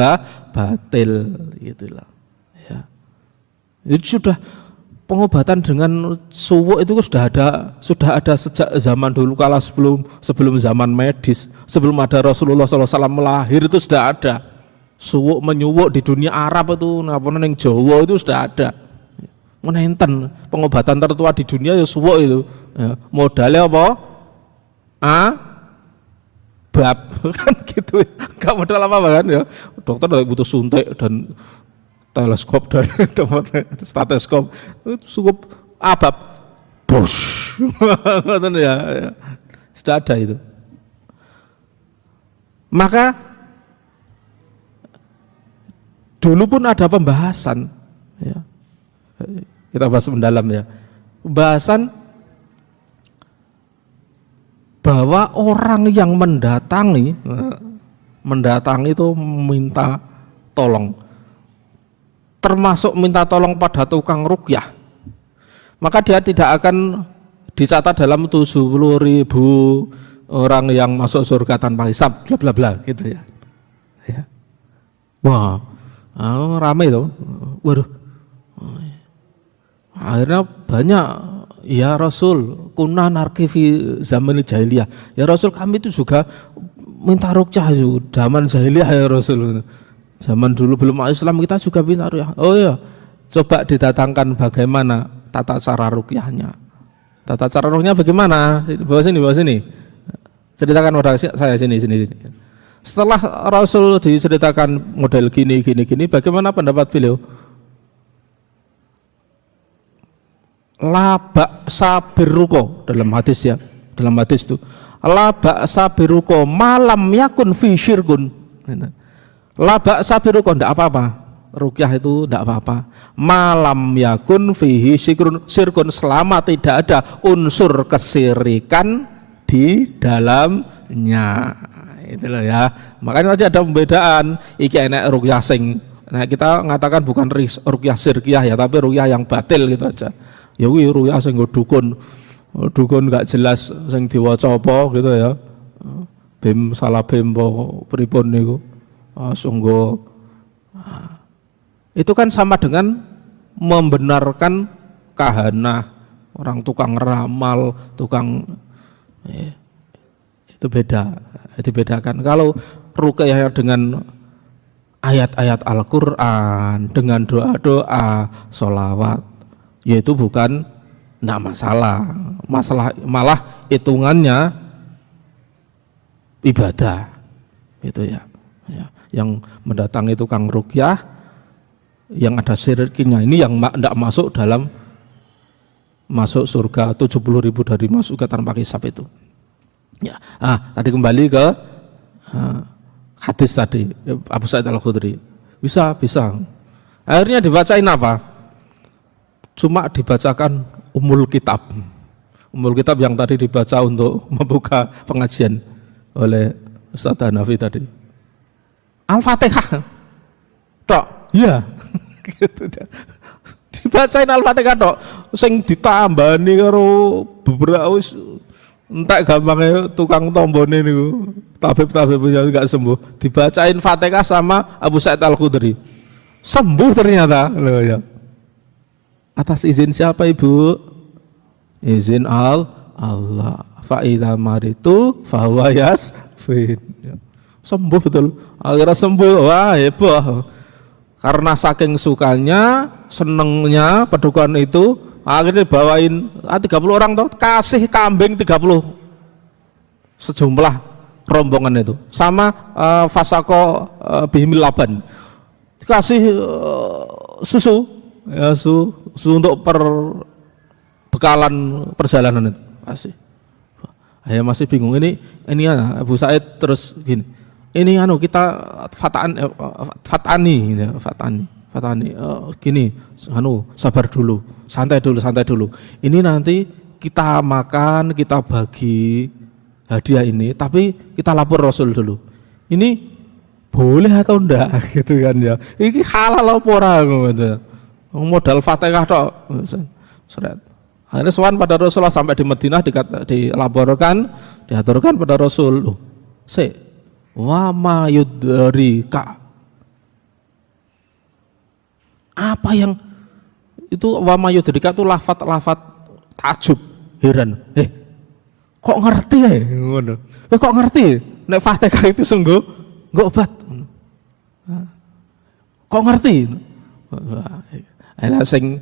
batil, gitulah. Ya. Itu sudah pengobatan dengan suwo itu sudah ada sejak zaman dulu, kala sebelum zaman medis, sebelum ada Rasulullah SAW melahir itu sudah ada. Suwo menyuwo di dunia Arab itu, napa neng Jawa itu sudah ada. Menenten pengobatan tertua di dunia ya suwo itu. Ya. Modalnya apa? Bab kan gitu, nggak modal apa-apa kan ya. Dokter butuh suntik dan teleskop dan stetoskop, cukup abab, bos, ya, sudah ada itu. Maka dulu pun ada pembahasan, ya. Kita bahas mendalam ya, pembahasan bahwa orang yang mendatangi itu minta tolong, termasuk minta tolong pada tukang ruqyah, maka dia tidak akan dicatat dalam 70.000 orang yang masuk surga tanpa hisab, bla bla bla gitu ya. Ya. Wah, ramai tuh. Waduh. Akhirnya banyak. Ya Rasul, kunna narki fi zaman jahiliyah. Ya Rasul, kami itu juga minta ruqyah itu zaman jahiliyah ya Rasul. Zaman dulu belum Islam kita juga minta ruqyah. Oh ya, coba didatangkan bagaimana tata cara ruqyahnya. Tata cara ruqyahnya bagaimana? Bawa sini. Ceritakan pada saya sini. Setelah Rasul diceritakan model gini, bagaimana pendapat beliau? La ba'sa birruqa dalam hadis ya, dalam hadis itu la ba'sa birruqa malam yakun fi syirkun. La ba'sa birruqa, enggak apa-apa, ruqyah itu enggak apa-apa, malam yakun fihi syirkun, selama tidak ada unsur kesirikan di dalamnya. Itulah ya, makanya tadi ada pembedaan iki enek ruqyah sing, nah kita mengatakan bukan ruqyah syirkiyah ya, tapi ruqyah yang batil gitu aja. Ya kuwi ruqyah sing dukun gak jelas sing diwaca apa gitu ya. Bim salah bim pripun niku. Sungguh itu kan sama dengan membenarkan kahanah, orang tukang ramal, itu beda. Dibedakan. Kalau ruqyah dengan ayat-ayat Al-Qur'an, dengan doa-doa, sholawat, yaitu bukan enggak masalah, malah hitungannya ibadah, gitu ya. yang mendatangi tukang ruqyah yang ada syiriknya ini yang tidak masuk dalam masuk surga 70.000 dari masuk ke tanpa hisab itu. Ya, tadi kembali ke hadis tadi Abu Sa'id Al-Khudri. Bisa. Akhirnya dibacain apa? Cuma dibacakan Ummul Kitab. Ummul Kitab yang tadi dibaca untuk membuka pengajian oleh Ustaz Hanafi tadi. Al-Fatihah. Tok. Iya. Gitu dia. Dibacain Al-Fatihah tok. Sing ditambani karo beberapa entek gampangnya tukang tombone niku. Tabib-tabib yang enggak sembuh. Dibacain Fatihah sama Abu Sa'id Al-Khudri. Sembuh ternyata. Loh ya. Atas izin siapa Ibu? Izin Allah. Fa idza maritu fa huwa yasfin. Sembuh betul. Akhirnya sembuh. Wah, heboh. Karena saking sukanya, senengnya pedukuhan itu, akhirnya bawain 30 orang tuh, kasih kambing 30. Sejumlah rombongan itu. Sama fasako bihimil laban. Dikasih susu. Ya, susu untuk bekalan perjalanan itu kasih. Saya masih bingung ini Abu Sa'id terus gini. Ini kita fatani gini sabar dulu, santai dulu. Ini nanti kita makan, kita bagi hadiah ini, tapi kita lapor Rasul dulu. Ini boleh atau enggak gitu kan ya. Ini halal apa ora gitu. Modal Fatihah tok. Seret. Akhirnya sowan pada Rasulullah sampai di Madinah dilaporkan, diaturkan pada Rasul. Wa ma yudrika. Apa yang itu wa ma yudrika itu lafat takjub, heran. Kok ngerti ya? Ngono. Kok ngerti? Nek Fatihah itu sungguh nggo obat. Kok ngerti? Sing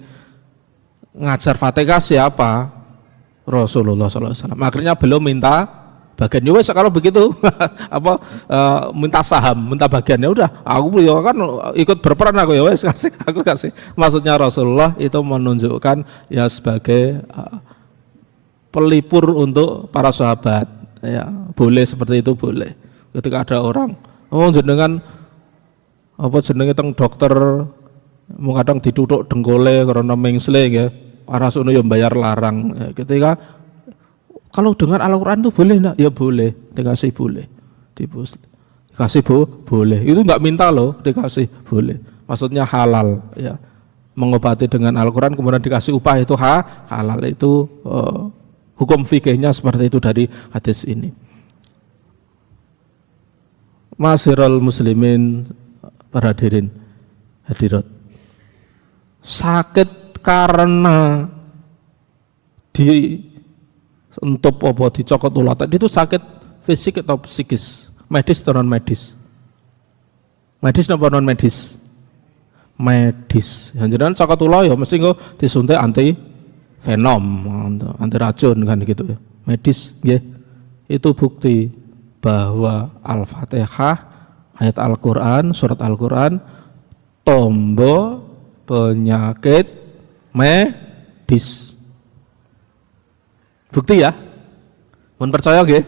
ngajar Fatihah siapa? Rasulullah SAW. Akhirnya beliau minta bagian. Ya kalau begitu minta saham, minta bagiannya udah. Aku ya kan ikut berperan aku ya wes kasih. Maksudnya Rasulullah itu menunjukkan ya sebagai pelipur untuk para sahabat. Ya, boleh seperti itu boleh. Ketika ada orang, jenengan jenenge teng dokter mau kadang ditutuk dengkole karena mengsle ya, rasune ya bayar larang. Ya, ketika kalau dengan Al-Quran itu boleh enggak? Ya boleh, dikasih boleh. Dikasih boleh. Itu enggak minta loh, dikasih boleh. Maksudnya halal ya. Mengobati dengan Al-Quran kemudian dikasih upah itu halal itu hukum fikihnya seperti itu dari hadis ini. Masirul muslimin para hadirin hadirat. Sakit karena untuk dicokot ulat itu sakit fisik atau psikis, medis atau non medis? Medis atau non medis? Medis. Yang jelas cokot ulat ya mesti kok disuntik anti venom, anti racun kan gitu ya. Medis, ya. Itu bukti bahwa Al-Fatihah, ayat Al-Quran, surat Al-Quran, tombol penyakit medis. Bukti ya, mohon percaya nggih,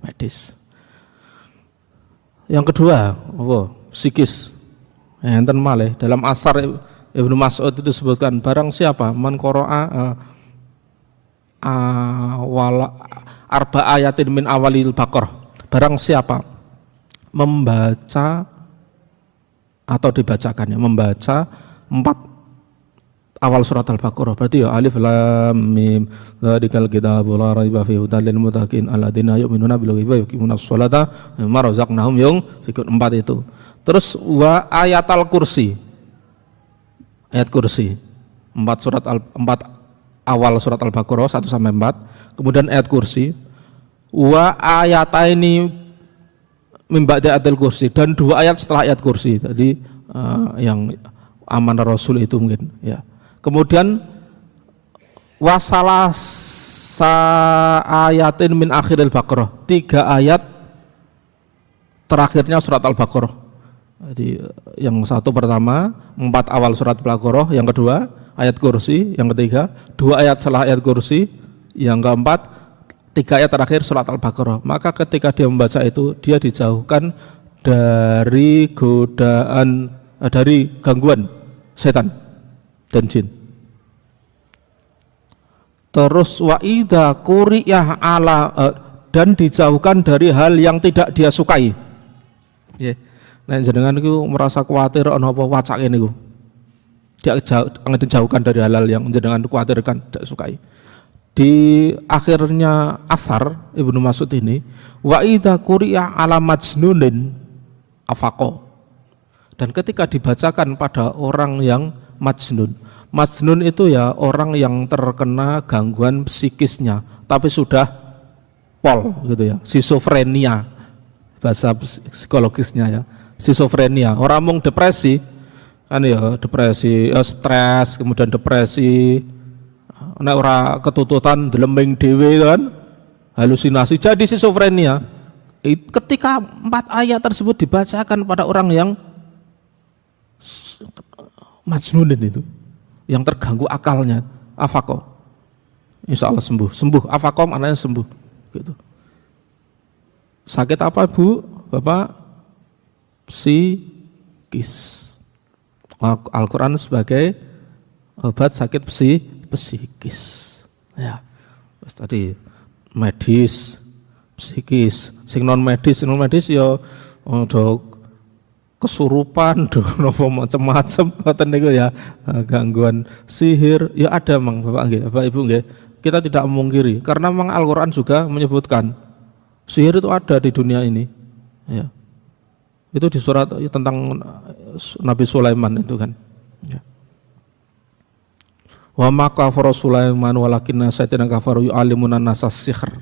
medis. Yang kedua, psikis. Enten malih dalam asar Ibnu Mas'ud itu disebutkan barang siapa man qara'a arba ayatin min awalil Baqarah. Barang siapa membaca atau dibacakannya membaca 4 awal surat Al-Baqarah, berarti ya alif lam mim dzalikal kitabul la raiba fihi hudal lil muttaqin alladzina yu'minuna bil ghaibi wa yuqimunas sholata mimma razaqnahum yunfiqun. 4 itu. Terus wa ayatal kursi. Ayat kursi. 4 awal surat Al-Baqarah 1 sampai 4. Kemudian ayat kursi. Wa ayataini min ba'di ayatil kursi, dan 2 ayat setelah ayat kursi. Tadi yang amanah Rasul itu mungkin ya. Kemudian wasalasa ayatin min akhiril Baqarah, 3 ayat terakhirnya surat Al-Baqarah. Jadi yang satu pertama 4 awal surat Al-Baqarah, yang kedua ayat kursi, yang ketiga 2 ayat setelah ayat kursi, yang keempat 3 ayat terakhir surat Al-Baqarah. Maka ketika dia membaca itu, dia dijauhkan dari godaan, dari gangguan setan dan jin. Terus wa idza quri'ah ala, dan dijauhkan dari hal yang tidak dia sukai. Nggih. Nek jenengan iku merasa kuwatir ana apa wacake niku. Dia dijauhkan dari hal yang jenengan khawatirkan, tidak sukai. Di akhirnya asar Ibnu Mas'ud ini, wa idza quri'a ala majnunin afaqo. Dan ketika dibacakan pada orang yang majnun. Majnun itu ya orang yang terkena gangguan psikisnya, tapi sudah pol gitu ya, schizofrenia bahasa psikologisnya ya, schizofrenia. Orang mung depresi kan ya, depresi, stres, kemudian depresi, nek ora ketututan deleming dhewe kan, halusinasi, jadi schizofrenia. Ketika 4 ayat tersebut dibacakan pada orang yang majnunin itu, yang terganggu akalnya, afaqo, insya Allah sembuh. Afaqo maknanya sembuh gitu. Sakit apa Bu? Bapak? Psikis. Al-Quran sebagai obat sakit psikis. Ya. Terus tadi medis, psikis, sing non medis ya kesurupan, nopo macam-macam ngoten niku ya, gangguan sihir ya ada Mang Bapak nggih, Bapak Ibu nggih. Kita tidak memungkiri karena memang Al-Qur'an juga menyebutkan sihir itu ada di dunia ini. Ya. Itu di surat tentang Nabi Sulaiman itu kan. Ya. Wa ma kafara Sulaiman walakinna sayatin kafaru yu'allimuna nasa sihr.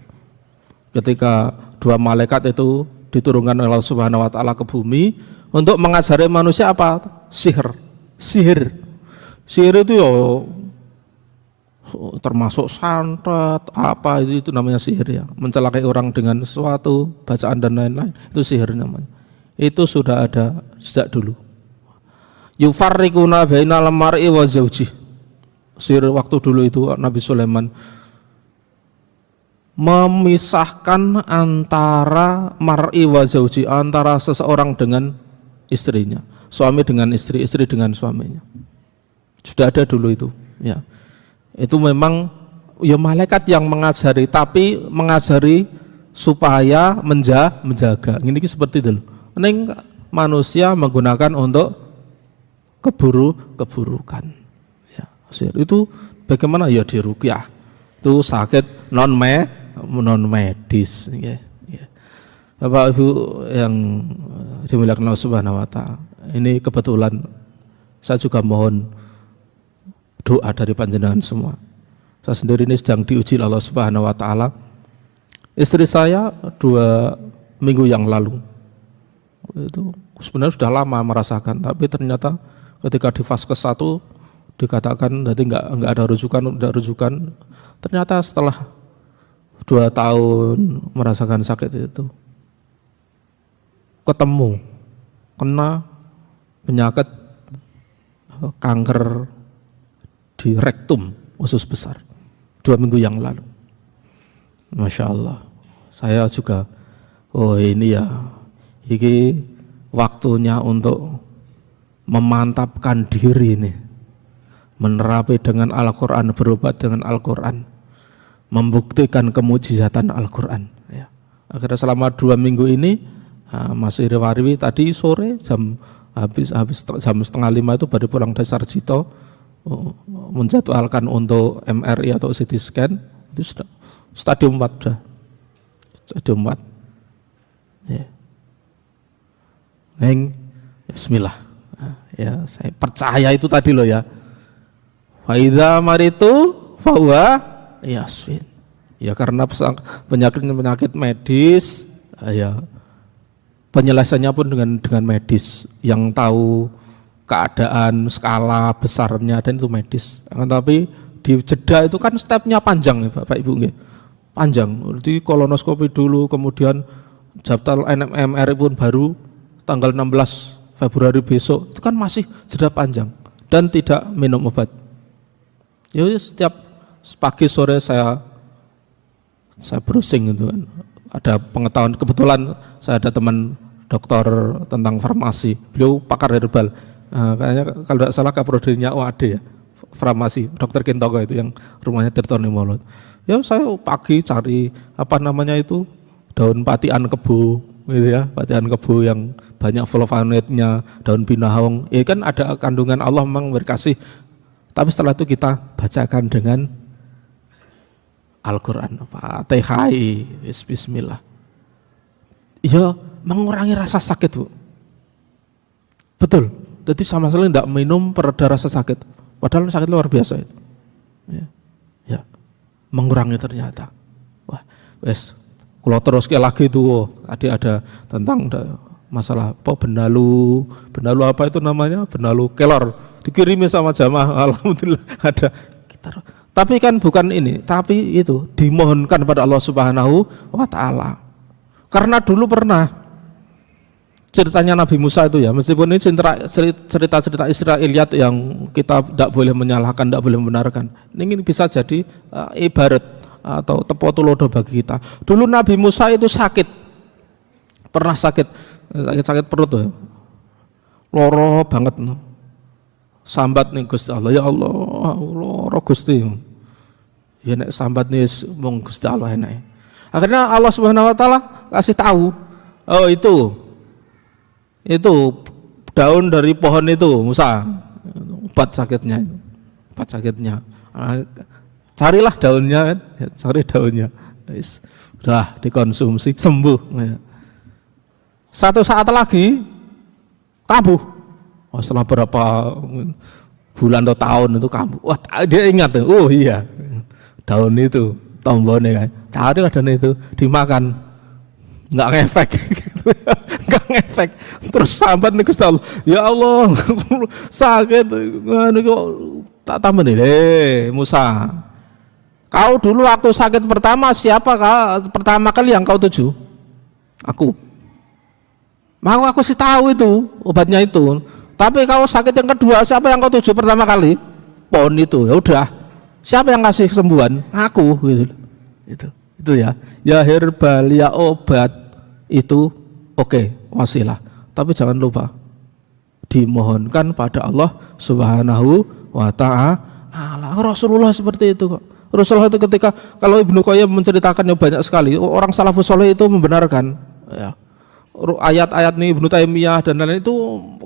Ketika 2 malaikat itu diturunkan oleh Allah Subhanahu wa taala ke bumi untuk mengajari manusia apa? Sihir itu ya termasuk santet, apa itu namanya sihir ya, mencelakai orang dengan sesuatu, bacaan dan lain-lain, itu sihir namanya. Itu sudah ada sejak dulu. Yufarriquna bainal mar'i wa zauji. Sihir waktu dulu itu Nabi Sulaiman memisahkan antara mar'i wa zauji, antara seseorang dengan istrinya, suami dengan istri, istri dengan suaminya. Sudah ada dulu itu, ya. Itu memang ya malaikat yang mengajari, tapi mengajari supaya menjaga. Ini seperti itu. Ning manusia menggunakan untuk keburukan. Ya, itu bagaimana ya diruqyah. Itu sakit non medis. Ya. Bapak Ibu yang dimuliakan Allah Subhanahu wa taala. Ini kebetulan saya juga mohon doa dari panjenengan semua. Saya sendiri ini sedang diuji Allah Subhanahu wa taala. Istri saya 2 minggu yang lalu itu sebenarnya sudah lama merasakan, tapi ternyata ketika di fase ke-1 dikatakan nanti enggak ada rujukan. Ternyata setelah 2 tahun merasakan sakit itu, ketemu kena penyakit kanker di rektum, usus besar, 2 minggu yang lalu. Masya Allah, saya juga, ini ya, ini waktunya untuk memantapkan diri ini, menerapi dengan Al-Quran, berobat dengan Al-Quran, membuktikan kemujizatan Al-Quran. Ya. Akhirnya selama 2 minggu ini, masih riwariwi tadi sore habis jam 4:30 itu baru pulang dari Sarjito, menjadwalkan untuk MRI atau CT scan, itu sudah stadium 4 sudah. Stadium 4. Ya. Neng, bismillah. Ya, saya percaya itu tadi loh ya. Fa idza maritu fa huwa yasfin. Ya karena penyakit medis, ya penyelesaiannya pun dengan medis, yang tahu keadaan skala besarnya dan itu medis. Tapi di jeda itu kan stepnya panjang ya Bapak Ibu nggih. Panjang. Di kolonoskopi dulu, kemudian jadwal MRI pun baru tanggal 16 Februari besok, itu kan masih jeda panjang dan tidak minum obat. Ya setiap pagi sore saya browsing itu kan. Ada pengetahuan, kebetulan saya ada teman dokter tentang farmasi, beliau pakar herbal. Kayaknya kalau tidak salah kaprodinya OAD ya, farmasi, dokter Kintogo itu yang rumahnya Tirtoni Molot. Ya saya pagi cari apa namanya itu daun patian kebo, gitu ya, patian kebo yang banyak flavonoidnya, daun binahong. Ya kan ada kandungan Allah memang berkasih. Tapi setelah itu kita bacakan dengan Al-Quran, Fatihah, Bismillah. Ya mengurangi rasa sakit, Bu. Betul. Jadi sama sekali tidak minum pereda rasa sakit. Padahal sakit luar biasa itu. Ya. Mengurangi ternyata. Wah, wes. Kalau terus lagi itu, tadi ada tentang masalah apa benalu apa itu namanya, benalu kelor. Dikirimi sama jamaah, alhamdulillah ada. Tapi kan bukan ini, tapi itu dimohonkan pada Allah Subhanahu wa Ta'ala. Karena dulu pernah ceritanya Nabi Musa itu ya, meskipun ini cerita-cerita Israiliyat yang kita tidak boleh menyalahkan, tidak boleh membenarkan. Ini bisa jadi ibarat atau tepo tulodo bagi kita. Dulu Nabi Musa itu sakit, pernah sakit perut tuh, loro banget. Sambat nih Gusti Allah, ya Allah, loro Gusti. Ya nek sambat nih mong Gusti Allah enak. Akhirnya Allah Subhanahu wa Ta'ala kasih tahu, oh itu daun dari pohon itu Musa, obat sakitnya. Carilah daunnya kan, cari daunnya. Sudah dikonsumsi sembuh. Satu saat lagi kambuh. Setelah berapa bulan atau tahun itu kambuh. Wah, dia ingat tuh. Oh iya, daun itu tombone kan. Carilah daun itu, dimakan. Enggak ngefek gitu. Enggak ngefek. Terus sambat nih Gusti Allah. Ya Allah, sakit. Ngene kok tak tambah nih. Musa. Kau dulu waktu sakit pertama siapa pertama kali yang kau tuju? Aku. Mau aku sih tahu itu obatnya itu. Tapi kau sakit yang kedua, siapa yang kau tuju pertama kali? Pohon itu. Ya udah. Siapa yang kasih kesembuhan? Aku gitu. Itu ya. Ya herbal, ya obat itu oke, wasilah. Tapi jangan lupa dimohonkan pada Allah Subhanahu wa Ta'ala. Rasulullah seperti itu kok. Rasulullah itu ketika kalau Ibnu Qayyim menceritakannya banyak sekali, orang salafus saleh itu membenarkan ya. Ayat-ayat nih Ibnu Taimiyah dan lain-lain itu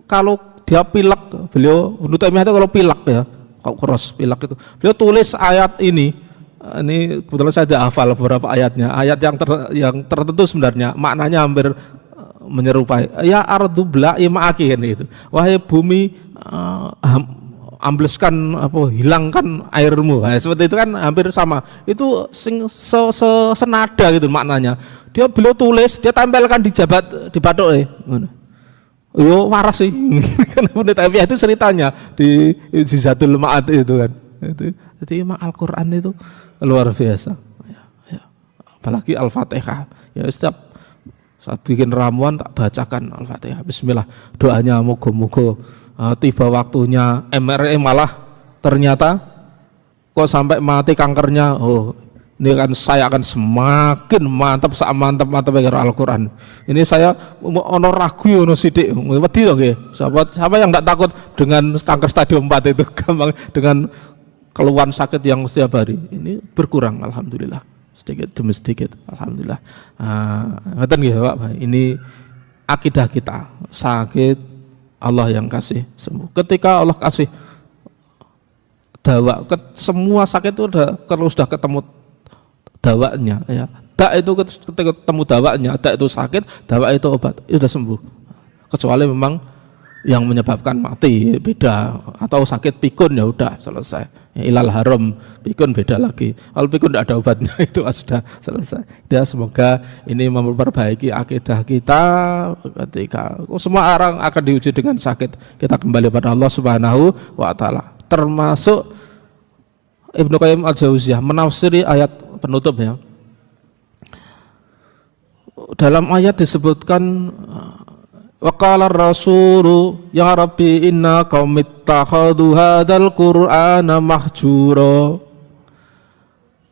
kalau dia pilek, beliau Ibnu Taimiyah itu kalau pilek ya, keras pilek itu. Beliau tulis ayat ini kebetulan saya tidak hafal beberapa ayatnya. Ayat yang tertentu sebenarnya maknanya hampir menyerupai. Ya ardu bla'i ma'aki itu. Wahai bumi ambleskan hilangkan airmu. Nah, seperti itu kan hampir sama. Itu senada gitu maknanya. Beliau tulis, dia tempelkan di batok yo waras sih. Kan Ibnu Taimiyah itu ceritanya di Zadul Ma'ad itu kan. Jadi Al-Qur'an itu luar biasa. Ya. Apalagi Al-Fatihah. Ya setiap saat bikin ramuan tak bacakan Al-Fatihah. Bismillah. Doanya moga-moga tiba waktunya MRI malah ternyata kok sampai mati kankernya. Oh, ini kan saya akan semakin mantap karo Al-Qur'an. Ini saya ono ragu ono sithik, wedi to nggih. Siapa yang enggak takut dengan kanker stadium 4 itu gampang dengan keluhan sakit yang setiap hari. Ini berkurang alhamdulillah. Sedikit demi sedikit alhamdulillah. Ngoten nggih Pak. Ini akidah kita. Sakit Allah yang kasih sembuh. Ketika Allah kasih dawa, semua sakit itu kalau sudah ketemu dawanya ya. Dak itu ketika ketemu dawanya, dak itu sakit, dawa itu obat, itu sudah sembuh. Kecuali memang yang menyebabkan mati beda, atau sakit pikun ya udah selesai. Ya, ilal haram, pikun beda lagi. Kalau pikun tidak ada obatnya itu sudah selesai. Ya, semoga ini memperbaiki akidah kita ketika semua orang akan diuji dengan sakit. Kita kembali pada Allah Subhanahu wa Ta'ala. Termasuk Ibnu Qayyim Al-Jauziyah menafsiri ayat penutup ya. Dalam ayat disebutkan Wa qala ar-rasulu ya rabbi inna qaumi ittakhadhu hadzal qur'ana mahjura.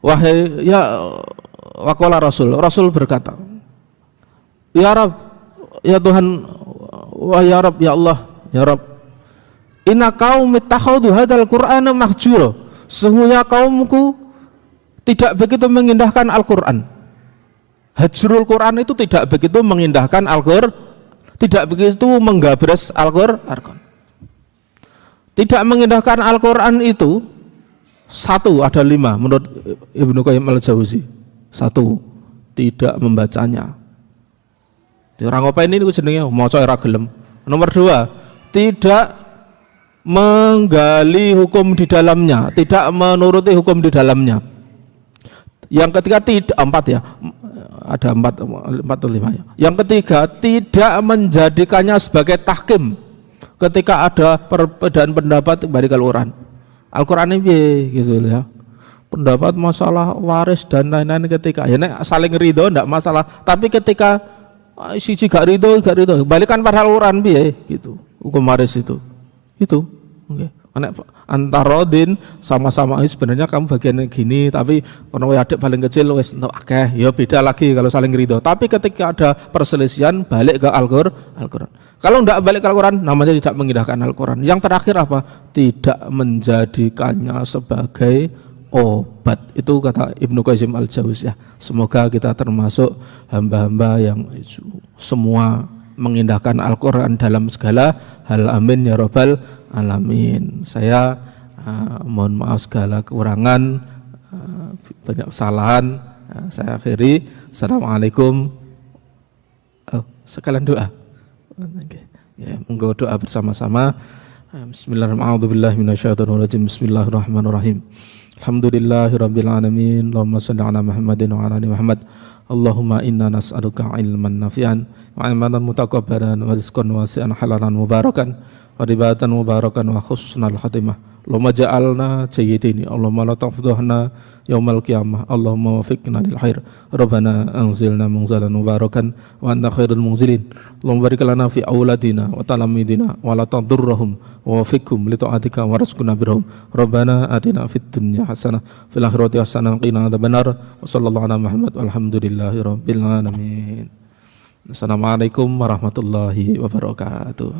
Wahai ya waqala Rasul berkata, ya Rabb, ya Tuhan, wah ya Rabb, ya Allah, ya Rabb, inna qaumi ittakhadhu hadzal qur'ana mahjura. Sesungguhnya kaumku tidak begitu mengindahkan Al-Qur'an. Hajrul Qur'an itu tidak begitu mengindahkan Al-Qur'an, tidak begitu menggabres Al-Qur'an. Tidak mengindahkan Al-Qur'an itu satu, ada 5 menurut Ibnu Qayyim al-Jauzi. 1, tidak membacanya. Orang apa ini jenenge maca ora gelem. Nomor 2, tidak menggali hukum di dalamnya, tidak menuruti hukum di dalamnya. Yang ketiga tidak, 4 ya, ada 4 atau 5 ya. Yang ketiga tidak menjadikannya sebagai tahkim ketika ada perbedaan pendapat kembali ke Al-Quran. Al-Quran ini gitu ya. Pendapat masalah waris dan lain-lain ketika ya nek saling ridho ndak masalah, tapi ketika siji gak ridho balikan pada Al-Quran piye gitu. Hukum waris itu. Oke. Nek antarodin sama-sama sebenarnya kamu bagian gini, tapi kalau adik paling kecil wis entuk akeh, ya beda lagi kalau saling ridho. Tapi ketika ada perselisihan balik ke Al-Quran. Kalau tidak balik ke Al-Quran namanya tidak mengindahkan Al-Quran. Yang terakhir apa? Tidak menjadikannya sebagai obat. Itu kata Ibnu Qayyim al-Jauziyah. Semoga kita termasuk hamba-hamba yang semua mengindahkan Al-Quran dalam segala hal. Amin ya rabbal alamin. Saya mohon maaf segala kekurangan, banyak kesalahan. Saya akhiri. Assalamualaikum. Sekalian doa. Ya, monggo doa bersama-sama. Bismillahirrahmanirrahim. Bismillahirrahmanirrahim. Alhamdulillahirabbil alamin. Allahumma shalli ala Muhammadin wa ala ali Muhammad. Allahumma inna nas'aluka ilman nafi'an wa amalan mutaqabbalan wa rizqan wasi'an halalan mubarakan wa ribatan mubarakan wa husnal khatimah. Allahumma ja'alna sayyidini. Allahumma la tafdhahna yaumal qiyamah. Allahumma wafiqna lil khair. Rabbana anzilna munzalan mubarakan wa anta khairul munzilin. Allahumma barik lana fi auladina wa talamidina wa la tadurrahum wa wafiqhum li ta'atika warzuqna birhum. Rabbana atina fid dunya hasanah fil akhirati hasanah wa qina adzabannar. Wa sallallahu ala Muhammad walhamdulillahi rabbil alamin. Assalamualaikum warahmatullahi wabarakatuh.